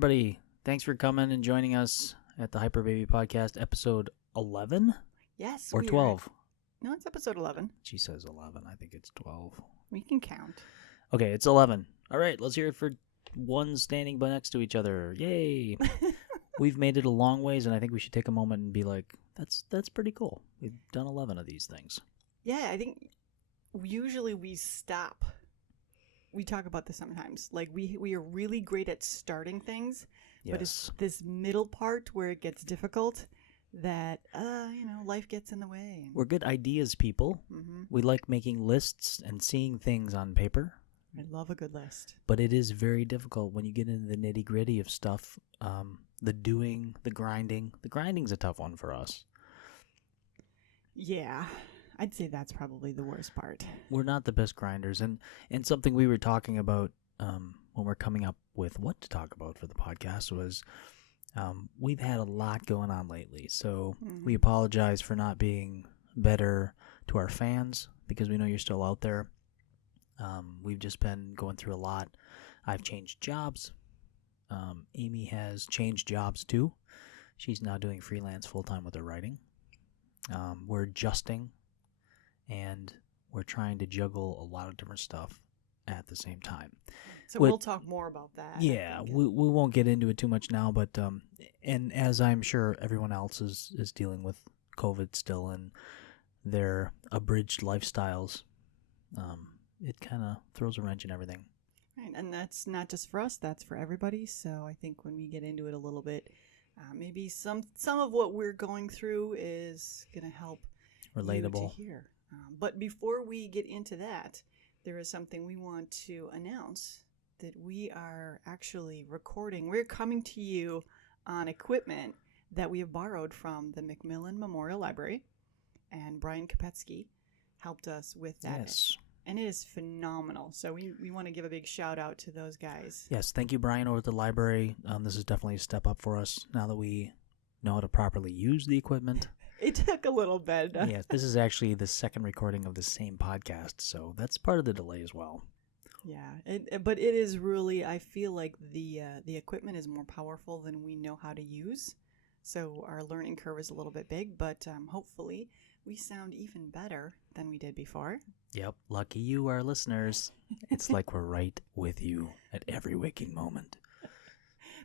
everybody. Thanks for coming and joining us at the Hyperbaby podcast, episode 11? Yes. Or 12? No, it's episode 11. She says 11. I think it's 12. We can count. Okay, it's 11. All right, let's hear it for one standing by next to each other. Yay. We've made it a long ways, and I think we should take a moment and be like, that's pretty cool. We've done 11 of these things. Yeah, I think usually we stop. We talk about this sometimes. Like, we are really great at starting things, Yes. but it's this middle part where it gets difficult that, life gets in the way. We're good ideas people. Mm-hmm. We like making lists and seeing things on paper. I love a good list. But it is very difficult when you get into the nitty-gritty of stuff. The doing, the grinding. The grinding's a tough one for us. Yeah, I'd say that's probably the worst part. We're not the best grinders. And something we were talking about when we're coming up with what to talk about for the podcast was we've had a lot going on lately. So we apologize for not being better to our fans because we know you're still out there. We've just been going through a lot. I've changed jobs. Amy has changed jobs too. She's now doing freelance full-time with her writing. We're adjusting, and we're trying to juggle a lot of different stuff at the same time. So we'll talk more about that. Yeah, we won't get into it too much now, but and as I'm sure everyone else is dealing with COVID still and their abridged lifestyles, it kind of throws a wrench in everything. Right, and that's not just for us, that's for everybody. So I think when we get into it a little bit, maybe some of what we're going through is going to help Relatable. you to hear. But before we get into that, there is something we want to announce that we are actually recording. We're coming to you on equipment that we have borrowed from the Macmillan Memorial Library, and Brian Kopetsky helped us with that. Yes. And it is phenomenal. So we want to give a big shout out to those guys. Yes, thank you, Brian, over at the library. This is definitely a step up for us now that we know how to properly use the equipment. It took a little bit. Yes, this is actually the second recording of the same podcast, so that's part of the delay as well. Yeah, but it is really, I feel like the equipment is more powerful than we know how to use. So our learning curve is a little bit big, but hopefully we sound even better than we did before. Yep, lucky you, our listeners. It's like we're right with you at every waking moment.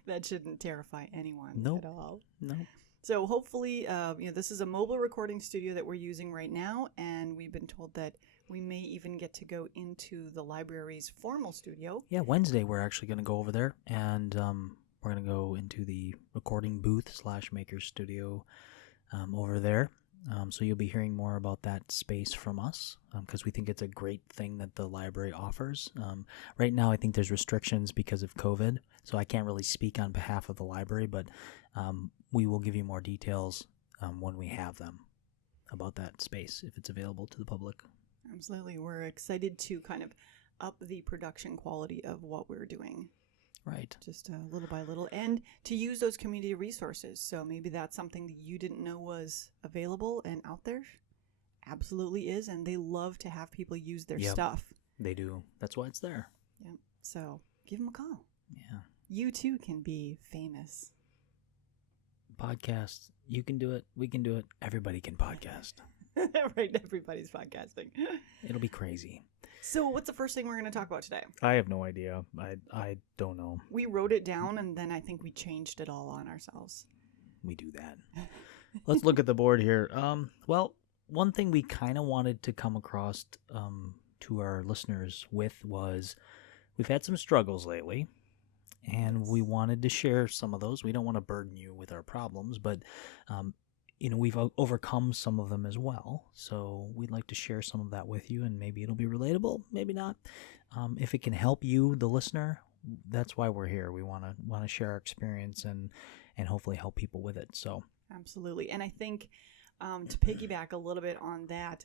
That shouldn't terrify anyone at all. No. So hopefully, this is a mobile recording studio that we're using right now, and we've been told that we may even get to go into the library's formal studio. Yeah, Wednesday we're actually going to go over there, and we're going to go into the recording booth / maker studio over there. So you'll be hearing more about that space from us because we think it's a great thing that the library offers. Right now, I think there's restrictions because of COVID, so I can't really speak on behalf of the library, but we will give you more details when we have them about that space, if it's available to the public. Absolutely. We're excited to kind of up the production quality of what we're doing. Right. Just little by little, and to use those community resources. So maybe that's something that you didn't know was available and out there. Absolutely is, and they love to have people use their stuff. They do. That's why it's there. Yep. So give them a call. Yeah. You too can be famous. Podcast. You can do it. We can do it. Everybody can podcast. Right, everybody's podcasting. It'll be crazy. So what's the first thing we're going to talk about today? I have no idea. I don't know. We wrote it down, and then I think we changed it all on ourselves. We do that. Let's look at the board here. Well, one thing we kind of wanted to come across to our listeners with was we've had some struggles lately, and we wanted to share some of those. We don't want to burden you with our problems, but we've overcome some of them as well. So we'd like to share some of that with you, and maybe it'll be relatable, maybe not. If it can help you, the listener, that's why we're here. We want to share our experience and hopefully help people with it. So absolutely. And I think to piggyback a little bit on that,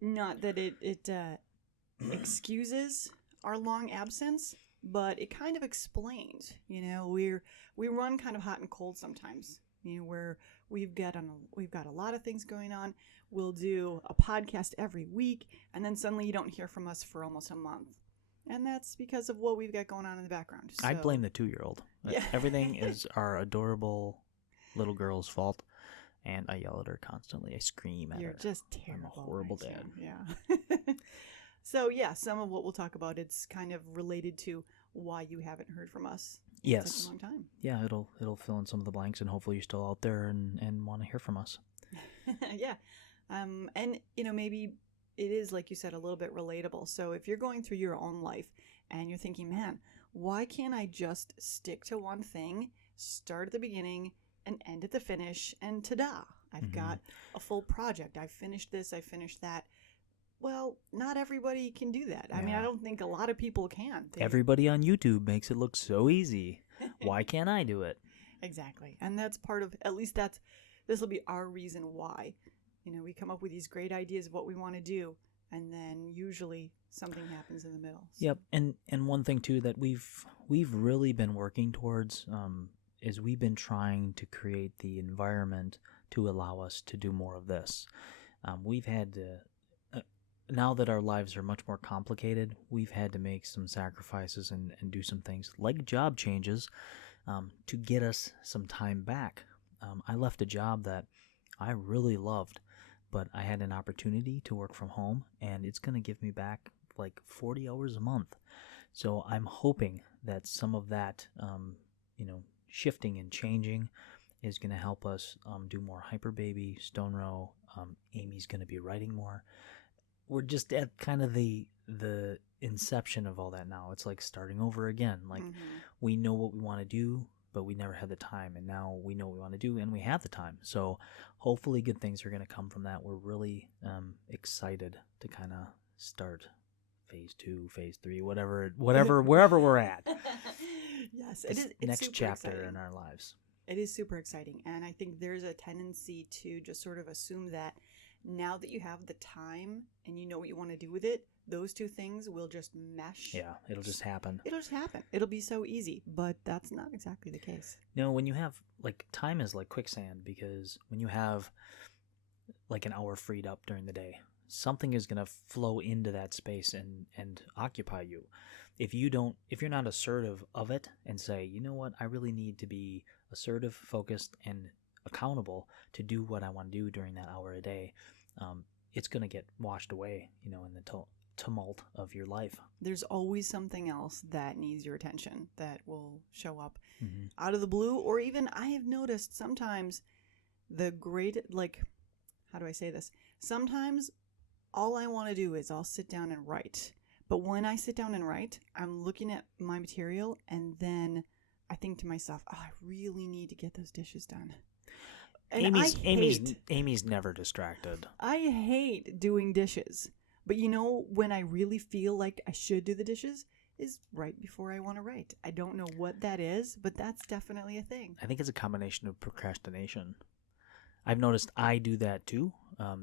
not that it excuses our long absence, but it kind of explains. We run kind of hot and cold sometimes. Where we've got a lot of things going on. We'll do a podcast every week, and then suddenly you don't hear from us for almost a month. And that's because of what we've got going on in the background. So. I blame the 2-year-old. Yeah. Everything is our adorable little girl's fault, and I yell at her constantly. I scream at her. You're just terrible. I'm a horrible dad. Yeah. So, yeah, some of what we'll talk about, it's kind of related to why you haven't heard from us in such a long time. Yeah, it'll fill in some of the blanks, and hopefully you're still out there and want to hear from us. Yeah. And, maybe it is, like you said, a little bit relatable. So if you're going through your own life and you're thinking, man, why can't I just stick to one thing, start at the beginning and end at the finish, and ta-da, I've got a full project. I've finished this, I finished that. Well, not everybody can do that. I mean, I don't think a lot of people can. Everybody on YouTube makes it look so easy. Why can't I do it? Exactly. And that's part of, at least this will be our reason why. We come up with these great ideas of what we want to do, and then usually something happens in the middle. So. Yep. And one thing too that we've really been working towards is we've been trying to create the environment to allow us to do more of this. We've had to, now that our lives are much more complicated, we've had to make some sacrifices and do some things like job changes to get us some time back. I left a job that I really loved, but I had an opportunity to work from home, and it's going to give me back like 40 hours a month. So I'm hoping that some of that, shifting and changing is going to help us do more Hyperbaby, Stone Row. Amy's going to be writing more. We're just at kind of the inception of all that now. It's like starting over again. Like we know what we want to do, but we never had the time, and now we know what we want to do, and we have the time. So hopefully good things are going to come from that. We're really excited to kind of start phase 2, phase 3, wherever, wherever we're at. Yes, it's next super chapter exciting. in our lives. It is super exciting, and I think there's a tendency to just sort of assume that now that you have the time and you know what you want to do with it, those two things will just mesh. Yeah, it'll just happen. It'll be so easy, but that's not exactly the case. No, when you have, like, time is like quicksand, because when you have like an hour freed up during the day, something is going to flow into that space and occupy you. If you're not assertive of it and say, you know what, I really need to be assertive, focused, and accountable to do what I want to do during that hour a day, it's going to get washed away, in the tumult of your life. There's always something else that needs your attention that will show up out of the blue, or even I have noticed sometimes how do I say this? Sometimes all I want to do is I'll sit down and write. But when I sit down and write, I'm looking at my material, and then I think to myself, I really need to get those dishes done. And Amy's never distracted. I hate doing dishes. But when I really feel like I should do the dishes is right before I want to write. I don't know what that is, but that's definitely a thing. I think it's a combination of procrastination. I've noticed I do that too.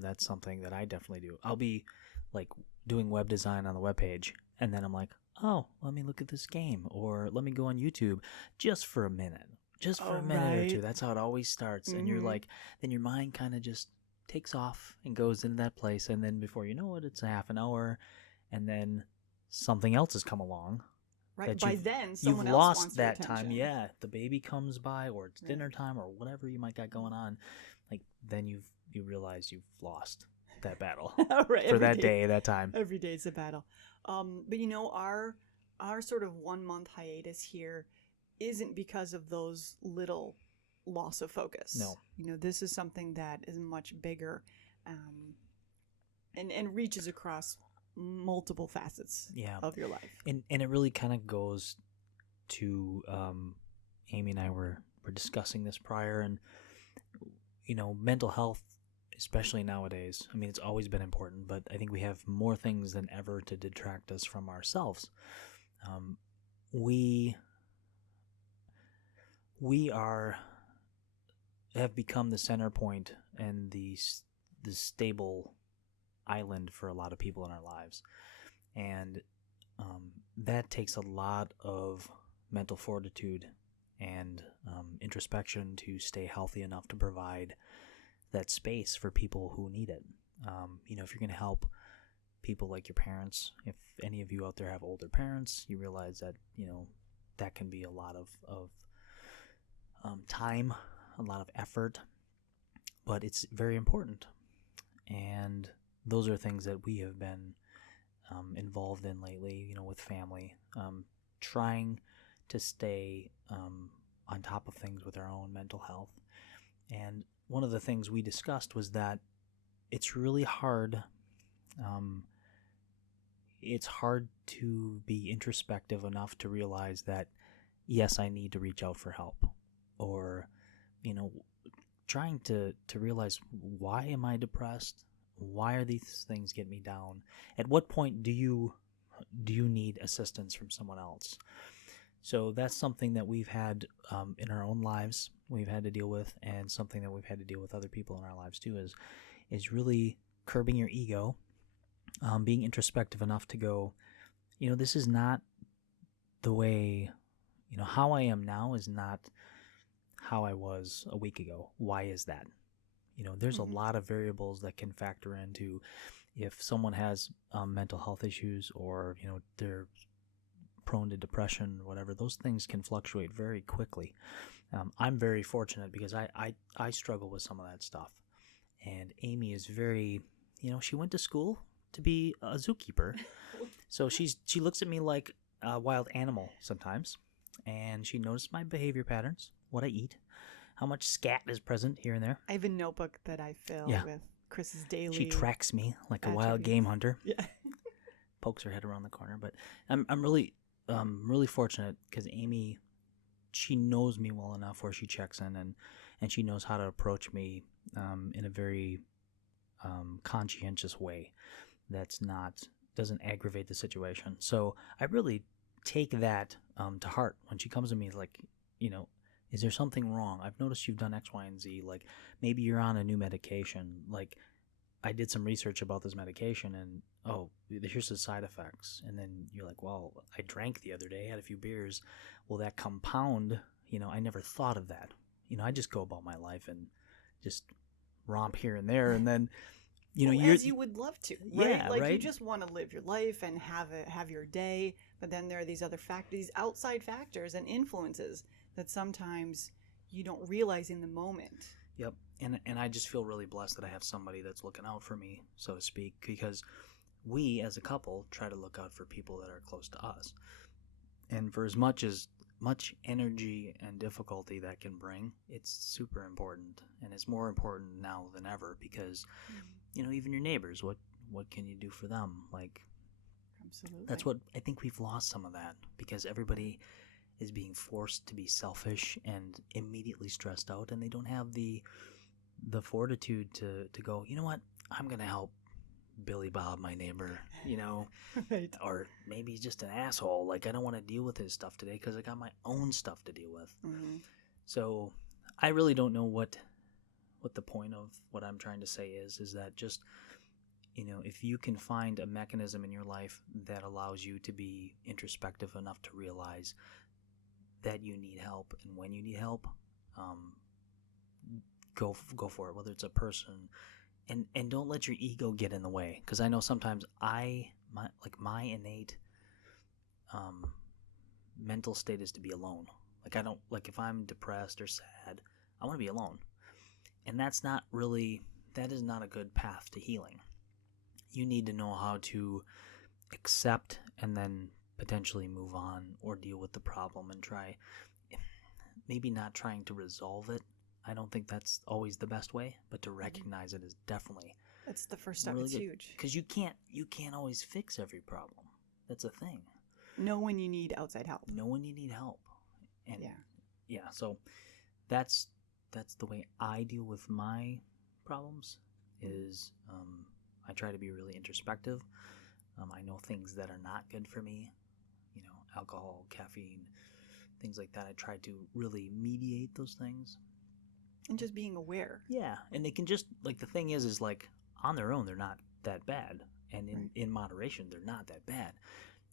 That's something that I definitely do. I'll be like doing web design on the webpage, and then I'm like, oh, let me look at this game, or let me go on YouTube just for a minute. Just for a minute or two. That's how it always starts. And you're like, then your mind kind of just takes off and goes into that place. And then before you know it, it's a half an hour. And then something else has come along. Right. By then, someone you've else lost wants that your time. attention. Yeah. The baby comes by, or it's dinner time, or whatever you might got going on. Like, then you realize you've lost that battle right, for that day, that time. Every day is a battle. But our sort of 1 month hiatus here isn't because of those little loss of focus. No. This is something that is much bigger and reaches across multiple facets of your life. And it really kind of goes to Amy and I were discussing this prior, and mental health, especially nowadays, I mean, it's always been important, but I think we have more things than ever to detract us from ourselves. We have become the center point and the stable island for a lot of people in our lives, and that takes a lot of mental fortitude and introspection to stay healthy enough to provide that space for people who need it. If you're going to help people like your parents. If any of you out there have older parents, you realize that, that can be a lot of time, a lot of effort, but it's very important. And those are things that we have been involved in lately, with family, trying to stay on top of things with our own mental health. And one of the things we discussed was that it's really hard. It's hard to be introspective enough to realize that, yes, I need to reach out for help, or, trying to realize, why am I depressed? Why are these things getting me down? At what point do you need assistance from someone else? So that's something that we've had in our own lives, we've had to deal with, and something that we've had to deal with other people in our lives too, is really curbing your ego, being introspective enough to go, this is not the way, how I am now is not how I was a week ago. Why is that? There's a lot of variables that can factor into if someone has mental health issues, or, they're prone to depression, whatever. Those things can fluctuate very quickly. I'm very fortunate because I struggle with some of that stuff. And Amy is very, she went to school to be a zookeeper. So she looks at me like a wild animal sometimes. And she noticed my behavior patterns, what I eat, how much scat is present here and there. I have a notebook that I fill with Chris's daily. She tracks me like a wild game hunter. Yeah. Pokes her head around the corner. But I'm really fortunate because Amy, she knows me well enough where she checks in and she knows how to approach me in a very conscientious way doesn't aggravate the situation. So I really take that to heart when she comes to me. Like, is there something wrong? I've noticed you've done X, Y, and Z. Like, maybe you're on a new medication. Like, I did some research about this medication, and here's the side effects. And then you're like, well, I drank the other day, had a few beers. Will that compound? I never thought of that. I just go about my life and just romp here and there, and then, as you would love to, right? Yeah, right? You just want to live your life and have your day, but then there are these other factors, these outside factors and influences that sometimes you don't realize in the moment. Yep. And I just feel really blessed that I have somebody that's looking out for me, so to speak, because we as a couple try to look out for people that are close to us. And for as much energy and difficulty that can bring, it's super important. And it's more important now than ever because, even your neighbors, what can you do for them? Like, absolutely. That's what I think we've lost some of that because everybody is being forced to be selfish and immediately stressed out, and they don't have the fortitude to go, you know what, I'm going to help Billy Bob, my neighbor, right. Or maybe he's just an asshole. Like, I don't want to deal with his stuff today because I got my own stuff to deal with. Mm-hmm. So I really don't know what the point of what I'm trying to say is that just, if you can find a mechanism in your life that allows you to be introspective enough to realize that you need help, and when you need help, go for it, whether it's a person, and don't let your ego get in the way, because I know sometimes my innate mental state is to be alone. Like, I don't, like, if I'm depressed or sad, I want to be alone, and that is not a good path to healing. You need to know how to accept and then potentially move on or deal with the problem and try, maybe not trying to resolve it. I don't think that's always the best way, but to recognize it is definitely. That's the first step. Really it's good. Huge. Because you can't always fix every problem. That's a thing. Know when you need outside help. And yeah. So that's the way I deal with my problems. Is I try to be really introspective. I know things that are not good for me. Alcohol, caffeine, things like that. I try to really mediate those things. And just being aware. Yeah, and they can just, like, the thing is like, on their own, they're not that bad. And in moderation, they're not that bad.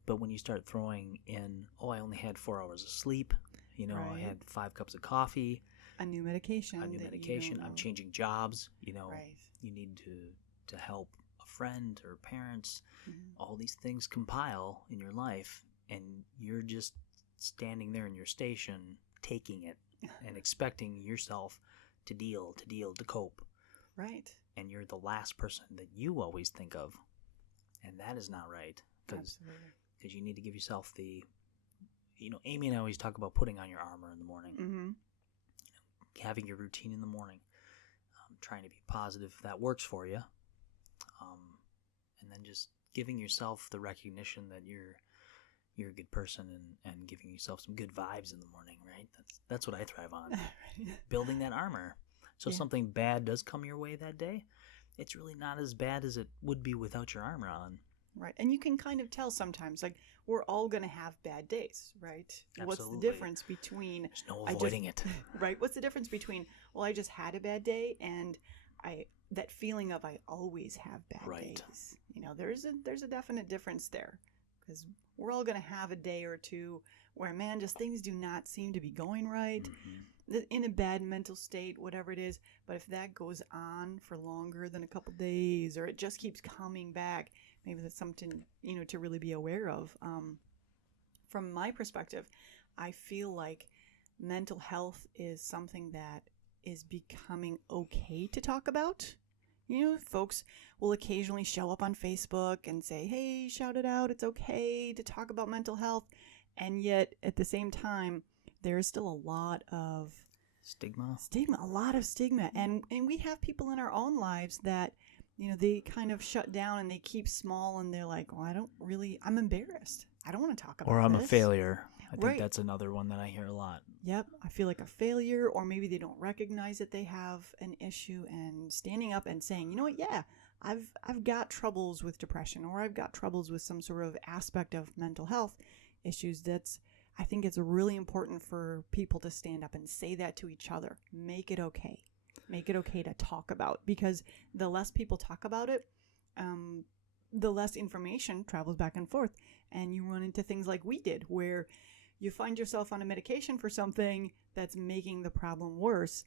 But when you start throwing in, I only had 4 hours of sleep, I had 5 cups of coffee. A new medication. I'm changing jobs, Right. You need to help a a friend or parents, all these things compile in your life, and you're just standing there in your station, taking it and expecting yourself to deal, to cope. Right. And you're the last person that you always think of. And that is not right. Because you need to give yourself the, Amy and I always talk about putting on your armor in the morning. Mm-hmm. Having your routine in the morning. Trying to be positive if that works for you. And then just giving yourself the recognition that you're a good person and giving yourself some good vibes in the morning, right? That's what I thrive on. Building that armor. So if something bad does come your way that day, it's really not as bad as it would be without your armor on. Right. And you can kind of tell sometimes, like, we're all going to have bad days, right? Absolutely. What's the difference between... There's no avoiding it. Right. What's the difference between, well, I just had a bad day and that feeling of I always have bad days. There's a definite difference there, because we're all going to have a day or two where, man, just things do not seem to be going right, in a bad mental state, whatever it is. But if that goes on for longer than a couple days, or it just keeps coming back, maybe that's something, to really be aware of. From my perspective, I feel like mental health is something that is becoming okay to talk about. Folks will occasionally show up on Facebook and say, hey, shout it out. It's okay to talk about mental health. And yet, at the same time, there's still a lot of stigma, a lot of stigma. And we have people in our own lives that, they kind of shut down and they keep small, and they're like, well, I'm embarrassed. I don't want to talk about Or I'm this. a failure. I think that's another one that I hear a lot. Yep. I feel like a failure, or maybe they don't recognize that they have an issue, and standing up and saying, you know what? Yeah, I've got troubles with depression, or I've got troubles with some sort of aspect of mental health issues. I think it's really important for people to stand up and say that to each other. Make it okay. Make it okay to talk about, because the less people talk about it, the less information travels back and forth, and you run into things like we did, where you find yourself on a medication for something that's making the problem worse,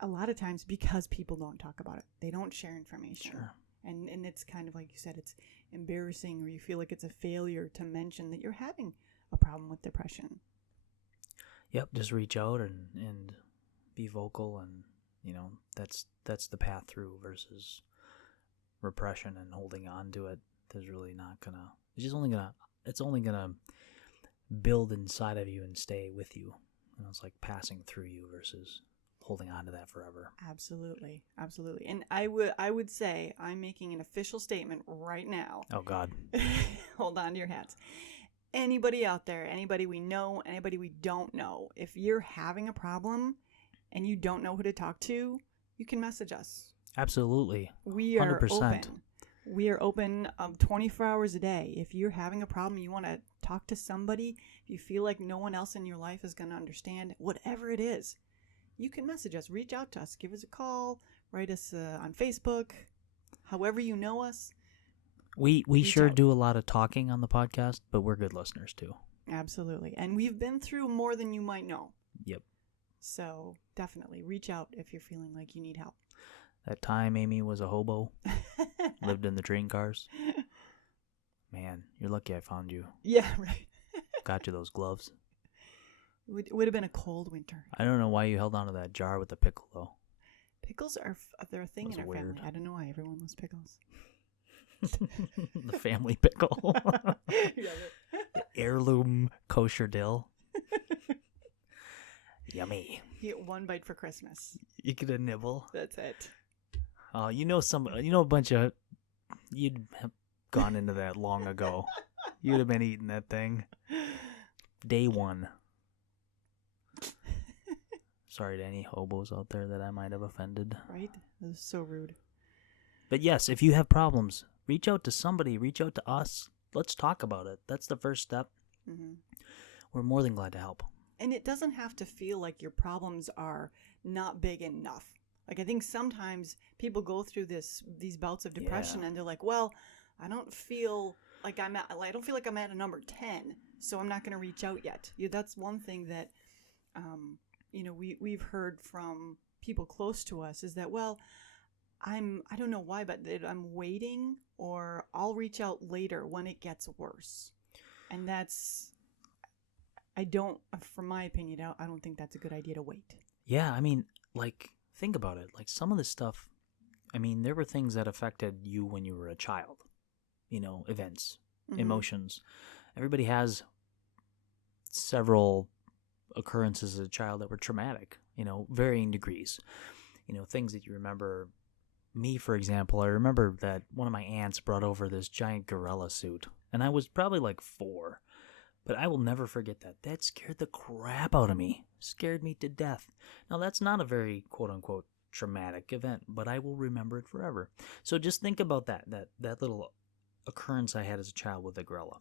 a lot of times because people don't talk about it. They don't share information. Sure. And it's kind of like you said, it's embarrassing, or you feel like it's a failure to mention that you're having a problem with depression. Yep, just reach out and be vocal, and that's the path through, versus repression and holding on to it. There's really not gonna. It's only gonna build inside of you and stay with you. It's like passing through you versus holding on to that forever. Absolutely. And I would say I'm making an official statement right now. Oh God. Hold on to your hats. Anybody out there, anybody we know, anybody we don't know, if you're having a problem and you don't know who to talk to, you can message us. Absolutely. We are 100%. open. We are open 24 hours a day. If you're having a problem, you want to talk to somebody, if you feel like no one else in your life is going to understand, whatever it is, you can message us, reach out to us, give us a call, write us on Facebook, however you know us. We sure do a lot of talking on the podcast, but we're good listeners too. Absolutely. And we've been through more than you might know. Yep. So definitely reach out if you're feeling like you need help. That time Amy was a hobo, lived in the train cars. Man, you're lucky I found you. Yeah, right. Got you those gloves. It would have been a cold winter. I don't know why you held on to that jar with the pickle, though. Pickles they're a thing in our family. I don't know why everyone loves pickles. The family pickle. Yeah, the heirloom kosher dill. Yummy. You get one bite for Christmas. You get a nibble. That's it. A bunch of... You'd have gone into that long ago. You'd have been eating that thing. Day one. Sorry to any hobos out there that I might have offended. Right? That was so rude. But yes, if you have problems, reach out to somebody. Reach out to us. Let's talk about it. That's the first step. Mm-hmm. We're more than glad to help. And it doesn't have to feel like your problems are not big enough. Like, I think sometimes people go through these bouts of depression, and they're like, well, I don't feel like I'm at a number 10, so I'm not going to reach out yet. That's one thing that, we've heard from people close to us, is that, well, I don't know why, but I'm waiting, or I'll reach out later when it gets worse. And from my opinion, I don't think that's a good idea to wait. Yeah, I mean, like, think about it. Like, some of this stuff, I mean, there were things that affected you when you were a child. Events, emotions. Everybody has several occurrences as a child that were traumatic, varying degrees. Things that you remember. Me, for example, I remember that one of my aunts brought over this giant gorilla suit, and I was probably like 4. But I will never forget that. That scared the crap out of me. Scared me to death. Now, that's not a very quote-unquote traumatic event, but I will remember it forever. So just think about that little occurrence I had as a child with a gorilla.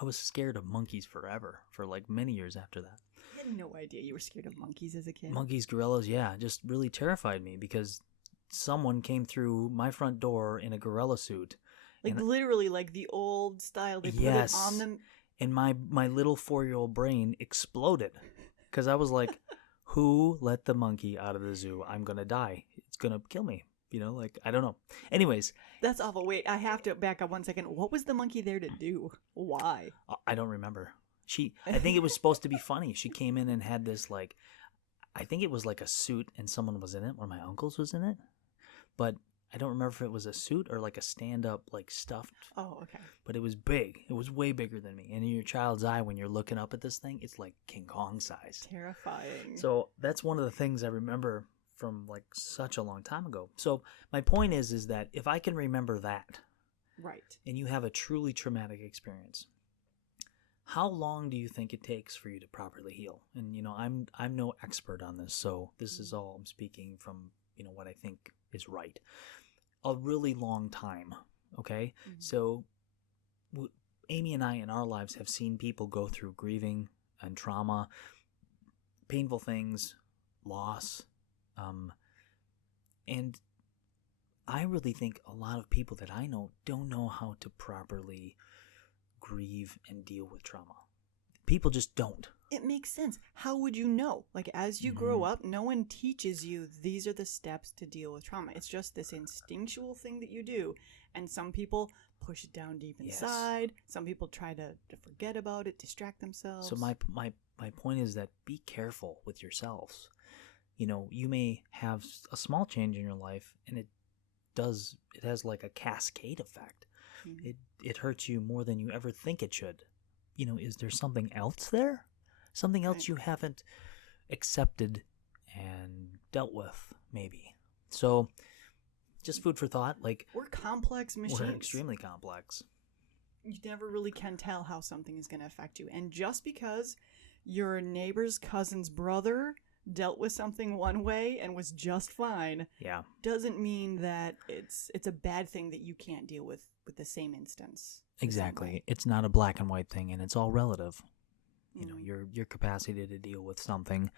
I was scared of monkeys forever, for like many years after that. I had no idea you were scared of monkeys as a kid. Monkeys, gorillas, yeah, just really terrified me because someone came through my front door in a gorilla suit. Like literally like the old style. They put it on them. And my little 4-year-old brain exploded because I was like, who let the monkey out of the zoo? I'm going to die. It's going to kill me. I don't know. Anyways. That's awful. Wait, I have to back up 1 second. What was the monkey there to do? Why? I don't remember. I think it was supposed to be funny. She came in and had this, like, I think it was like a suit and someone was in it. One of my uncles was in it. But I don't remember if it was a suit or like a stand-up, like stuffed. Oh, okay. But it was big. It was way bigger than me. And in your child's eye, when you're looking up at this thing, it's like King Kong size. Terrifying. So that's one of the things I remember from like such a long time ago. So my point is that if I can remember that, right, and you have a truly traumatic experience, how long do you think it takes for you to properly heal? And I'm no expert on this, so this is all I'm speaking from what I think is right. A really long time. Okay, so Amy and I in our lives have seen people go through grieving and trauma, painful things, loss. And I really think a lot of people that I know don't know how to properly grieve and deal with trauma. People just don't. It makes sense. How would you know? Like, as you grow up, no one teaches you these are the steps to deal with trauma. It's just this instinctual thing that you do. And some people push it down deep inside. Yes. Some people try to forget about it, distract themselves. So my point is that be careful with yourselves. You may have a small change in your life, and it has like a cascade effect. It hurts you more than you ever think it should. Is there something else there? Something else you haven't accepted and dealt with, maybe. So, just food for thought. Like, we're complex machines. We're extremely complex. You never really can tell how something is going to affect you. And just because your neighbor's cousin's brother dealt with something one way and was just fine, doesn't mean that it's a bad thing that you can't deal with the same instance. Exactly. It's not a black and white thing, and it's all relative. Your capacity to deal with something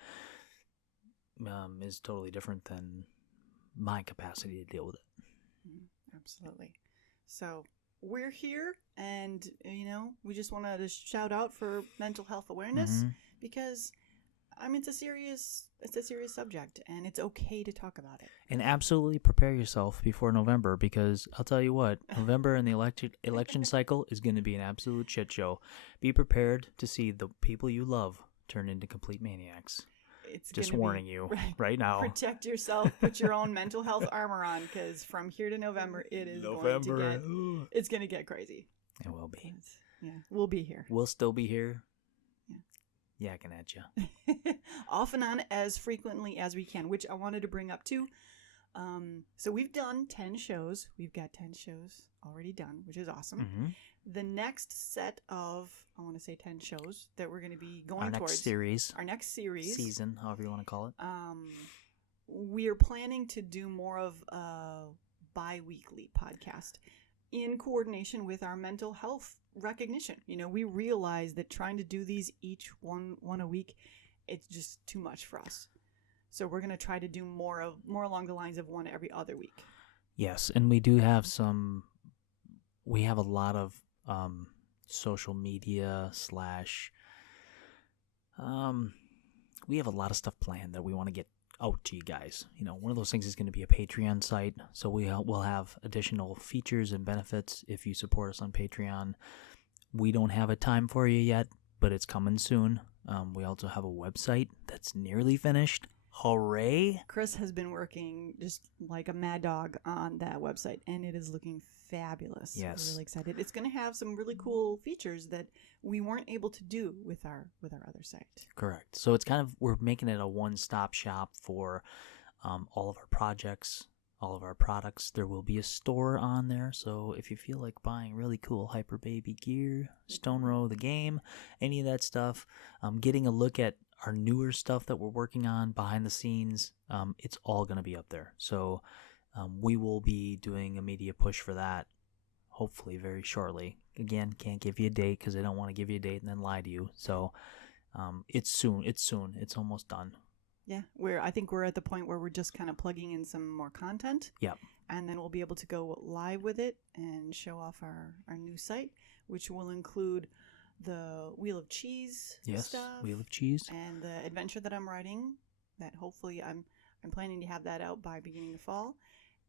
is totally different than my capacity to deal with it. Absolutely. So we're here, and we just want to shout out for mental health awareness because it's a serious subject, and it's okay to talk about it. And absolutely prepare yourself before November, because I'll tell you what, November and the election cycle is going to be an absolute shit show. Be prepared to see the people you love turn into complete maniacs. It's just warning you right now. Protect yourself. Put your own mental health armor on, because from here to November, it's going to get crazy. It will be. We'll be here. We'll still be here. Yakking at you. Off and on as frequently as we can, which I wanted to bring up too. So we've done 10 shows. We've got 10 shows already done, which is awesome. The next set of, 10 shows that we're going to be going towards. Our next series. Season, however you want to call it. We are planning to do more of a bi-weekly podcast in coordination with our mental health recognition. We realize that trying to do these each one a week, it's just too much for us. So we're going to try to do more along the lines of one every other week. Yes, and we do have we have a lot of social media / we have a lot of stuff planned that we want to get out to you guys. One of those things is going to be a Patreon site, so we'll have additional features and benefits if you support us on Patreon. We don't have a time for you yet, but it's coming soon. We also have a website that's nearly finished. Hooray! Chris has been working just like a mad dog on that website, and it is looking fabulous. Yes. We're really excited. It's going to have some really cool features that we weren't able to do with our other site. Correct. So it's we're making it a one-stop shop for all of our projects, all of our products. There will be a store on there, so if you feel like buying really cool Hyperbaby gear, Stone Row the game, any of that stuff, getting a look at our newer stuff that we're working on behind the scenes, it's all going to be up there. So we will be doing a media push for that, hopefully very shortly. Again, can't give you a date because I don't want to give you a date and then lie to you. So it's soon. It's almost done. Yeah, I think we're at the point where we're just kind of plugging in some more content. Yep. And then we'll be able to go live with it and show off our new site, which will include the Wheel of Cheese stuff. Wheel of Cheese. And the adventure that I'm writing, that hopefully I'm planning to have that out by beginning of fall.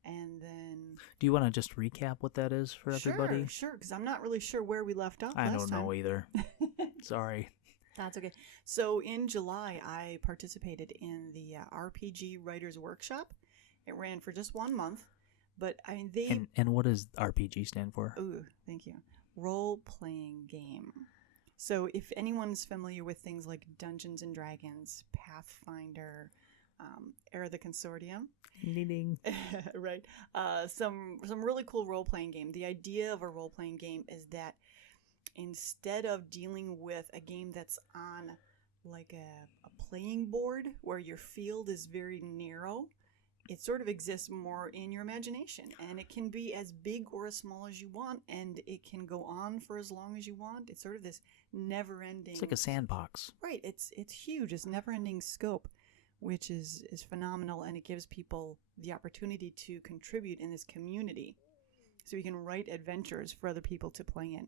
And then... Do you want to just recap what that is for everybody? Sure, because I'm not really sure where we left off I last don't know either. Sorry. That's okay. So in July, I participated in the RPG Writers Workshop. It ran for just 1 month, but I mean they... And what does RPG stand for? Ooh, thank you. Role-playing game. So if anyone's familiar with things like Dungeons and Dragons, Pathfinder, Era of the Consortium, Knitting. right? Some really cool role-playing game. The idea of a role-playing game is that instead of dealing with a game that's on like a playing board where your field is very narrow, it sort of exists more in your imagination, and it can be as big or as small as you want, and it can go on for as long as you want. It's sort of this never-ending... It's like a sandbox. Right. It's huge. It's never-ending scope, which is phenomenal, and it gives people the opportunity to contribute in this community. So you can write adventures for other people to play in.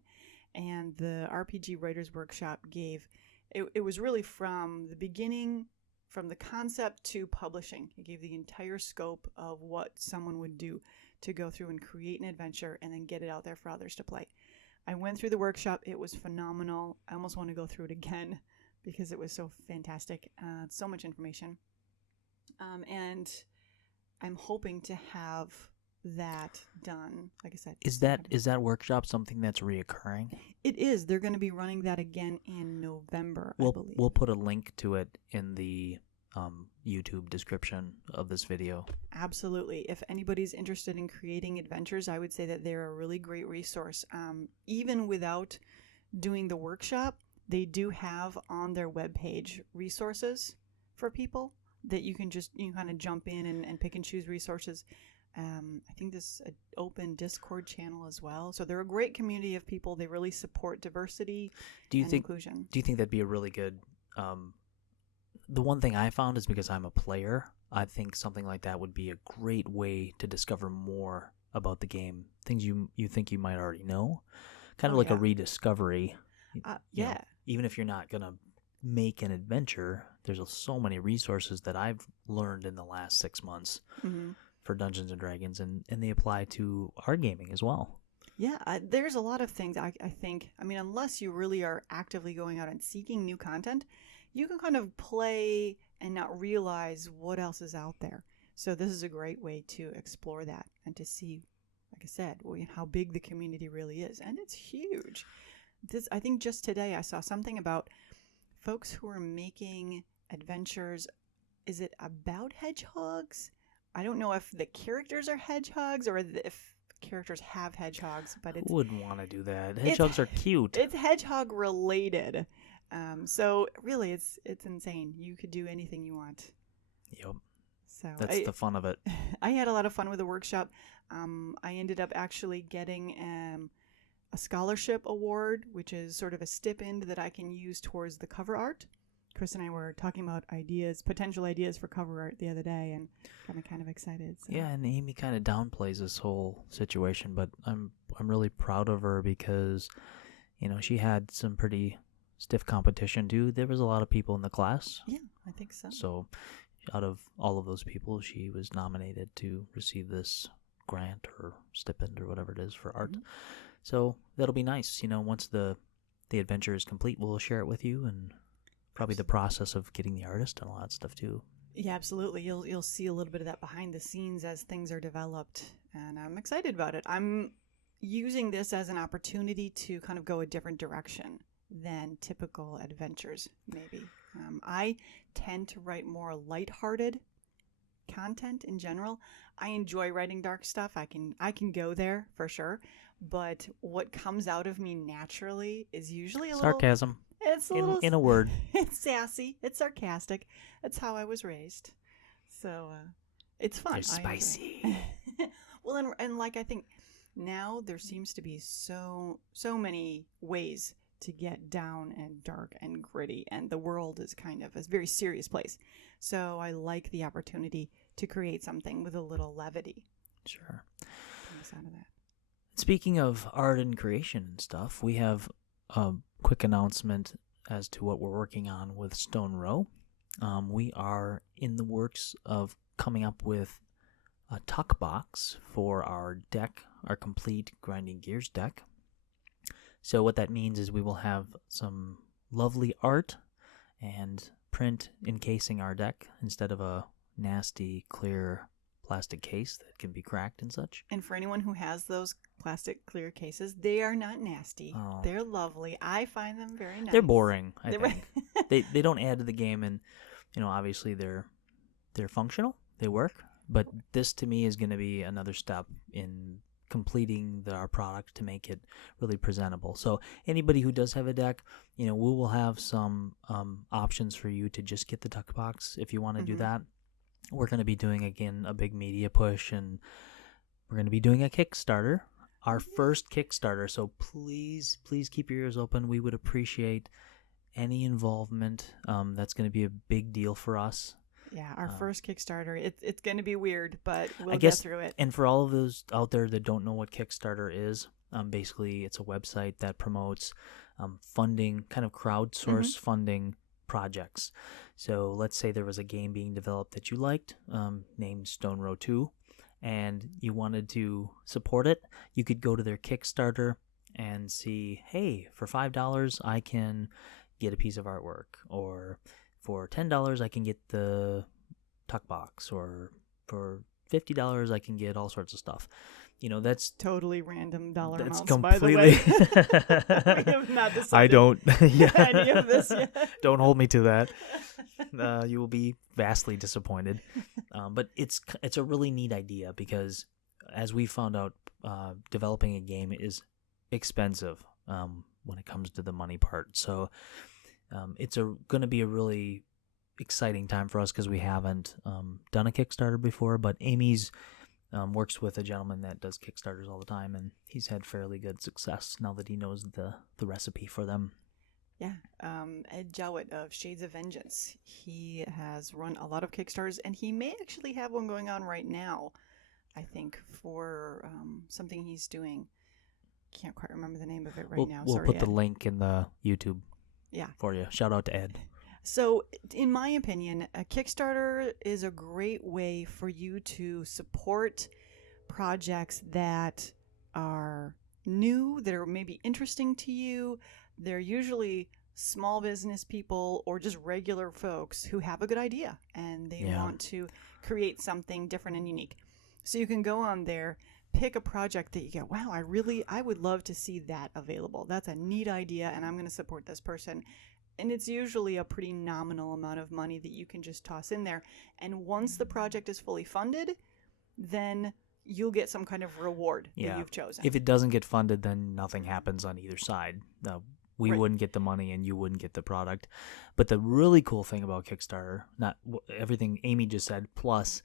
And the RPG Writers Workshop it was really from the beginning, from the concept to publishing. It gave the entire scope of what someone would do to go through and create an adventure and then get it out there for others to play. I went through the workshop. It was phenomenal. I almost want to go through it again because it was so fantastic. So much information. And I'm hoping to have that done. Like I said, is that workshop something that's reoccurring? It is. They're going to be running that again in November, I believe. We'll put a link to it in the YouTube description of this video. Absolutely. If anybody's interested in creating adventures, I would say that they're a really great resource. Even without doing the workshop, they do have on their webpage resources for people that you can kind of jump in and pick and choose resources. I think this open Discord channel as well. So they're a great community of people. They really support diversity and inclusion. Do you think that'd be a really good... the one thing I found is because I'm a player, I think something like that would be a great way to discover more about the game. Things you think you might already know. Kind of like a rediscovery. Yeah. Even if you're not going to make an adventure, there's so many resources that I've learned in the last 6 months. Mm-hmm. For Dungeons and Dragons, and they apply to our gaming as well. Yeah, there's a lot of things I think. I mean, unless you really are actively going out and seeking new content, you can kind of play and not realize what else is out there. So this is a great way to explore that and to see, like I said, how big the community really is. And it's huge. I think just today I saw something about folks who are making adventures. Is it about hedgehogs? I don't know if the characters are hedgehogs or if characters have hedgehogs, but Who wouldn't want to do that? Hedgehogs are cute. It's hedgehog related. So really it's insane. You could do anything you want. Yep. So that's the fun of it. I had a lot of fun with the workshop. I ended up actually getting a scholarship award, which is sort of a stipend that I can use towards the cover art. Chris and I were talking about potential ideas for cover art the other day, and got me kind of excited. So. Yeah, and Amy kind of downplays this whole situation, but I'm really proud of her because, she had some pretty stiff competition too. There was a lot of people in the class. Yeah, I think so. So, out of all of those people, she was nominated to receive this grant or stipend or whatever it is for art. Mhm. So that'll be nice. Once the adventure is complete, we'll share it with you, and probably the process of getting the artist and all that stuff too. Yeah, absolutely. You'll see a little bit of that behind the scenes as things are developed, and I'm excited about it. I'm using this as an opportunity to kind of go a different direction than typical adventures, maybe. I tend to write more lighthearted content in general. I enjoy writing dark stuff. I can go there for sure, but what comes out of me naturally is usually a Sarcasm. It's in a word. It's sassy. It's sarcastic. That's how I was raised. So it's fun. They're spicy. Well, and like I think now there seems to be so many ways to get down and dark and gritty, and the world is kind of a very serious place. So I like the opportunity to create something with a little levity. Sure. Comes out of that. Speaking of art and creation and stuff, we have a quick announcement as to what we're working on with Stone Row. We are in the works of coming up with a tuck box for our deck, our complete Grinding Gears deck. So what that means is we will have some lovely art and print encasing our deck instead of a nasty clear plastic case that can be cracked and such. And for anyone who has those plastic clear cases, they are not nasty. Oh. They're lovely. I find them very nice. They're boring, I They're think. they don't add to the game, and obviously they're functional. They work, but this to me is going to be another step in completing our product to make it really presentable. So anybody who does have a deck, we will have some options for you to just get the tuck box if you want to do that. We're going to be doing, again, a big media push, and we're going to be doing a Kickstarter, our first Kickstarter. So please keep your ears open. We would appreciate any involvement. That's going to be a big deal for us. Yeah, our first Kickstarter. It's going to be weird, but we'll get through it. And for all of those out there that don't know what Kickstarter is, basically it's a website that promotes funding, kind of crowdsource funding projects. So let's say there was a game being developed that you liked, named Stone Row 2, and you wanted to support it. You could go to their Kickstarter and see, hey, for $5 I can get a piece of artwork, or for $10 I can get the tuck box, or for $50 I can get all sorts of stuff. That's totally random dollar that's amounts, completely. by the way. We have not decided I don't. Yeah. any of this yet. Don't hold me to that. You will be vastly disappointed. But it's a really neat idea, because as we found out, developing a game is expensive when it comes to the money part. So it's going to be a really exciting time for us, because we haven't done a Kickstarter before. But Amy's works with a gentleman that does Kickstarters all the time, and he's had fairly good success now that he knows the recipe for them. Yeah, Ed Jowett of Shades of Vengeance. He has run a lot of Kickstarters, and he may actually have one going on right now, I think, for something he's doing. Can't quite remember the name of it now. We'll Sorry, put Ed. the link in the YouTube for you. Shout out to Ed. So, in my opinion, a Kickstarter is a great way for you to support projects that are new, that are maybe interesting to you. They're usually small business people or just regular folks who have a good idea and they want to create something different and unique. So you can go on there, pick a project that you go, wow, I would love to see that available. That's a neat idea, and I'm going to support this person. And it's usually a pretty nominal amount of money that you can just toss in there. And once the project is fully funded, then you'll get some kind of reward that you've chosen. If it doesn't get funded, then nothing happens on either side. We wouldn't get the money and you wouldn't get the product. But the really cool thing about Kickstarter, not everything Amy just said, plus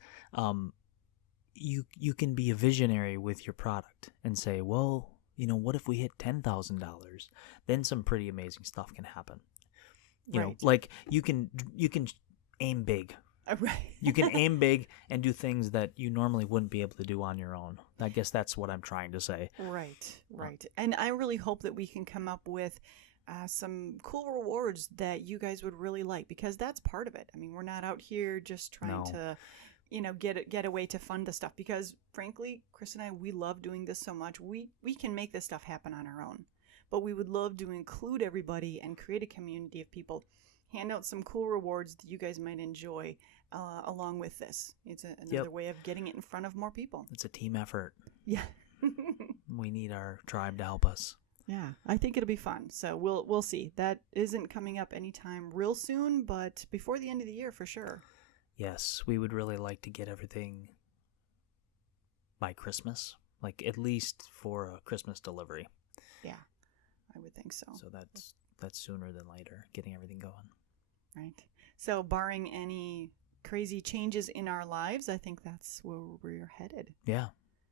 you can be a visionary with your product and say, well, what if we hit $10,000? Then some pretty amazing stuff can happen. You know, like you can aim big. Right. You can aim big and do things that you normally wouldn't be able to do on your own. I guess that's what I'm trying to say. Right. And I really hope that we can come up with some cool rewards that you guys would really like, because that's part of it. I mean, we're not out here just trying to, get away to fund the stuff, because frankly, Chris and I, we love doing this so much. We can make this stuff happen on our own, but we would love to include everybody and create a community of people, hand out some cool rewards that you guys might enjoy along with this. It's another way of getting it in front of more people. It's a team effort. Yeah. We need our tribe to help us. Yeah, I think it'll be fun. So we'll see. That isn't coming up anytime real soon, but before the end of the year for sure. Yes, we would really like to get everything by Christmas, like at least for a Christmas delivery. Yeah, I would think so. So that's sooner than later, getting everything going. Right. So barring any crazy changes in our lives, I think that's where we're headed. Yeah,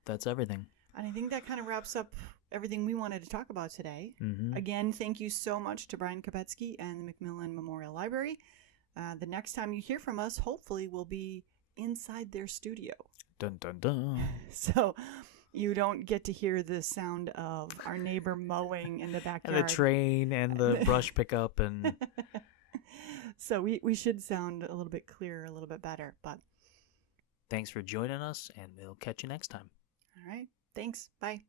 that's everything. And I think that kind of wraps up everything we wanted to talk about today. Mm-hmm. Again, thank you so much to Brian Kopetsky and the Macmillan Memorial Library. The next time you hear from us, hopefully, will be inside their studio. Dun, dun, dun. So you don't get to hear the sound of our neighbor mowing in the backyard. And the train and the brush pickup. And so we should sound a little bit clearer, a little bit better. But thanks for joining us, and we'll catch you next time. All right. Thanks. Bye.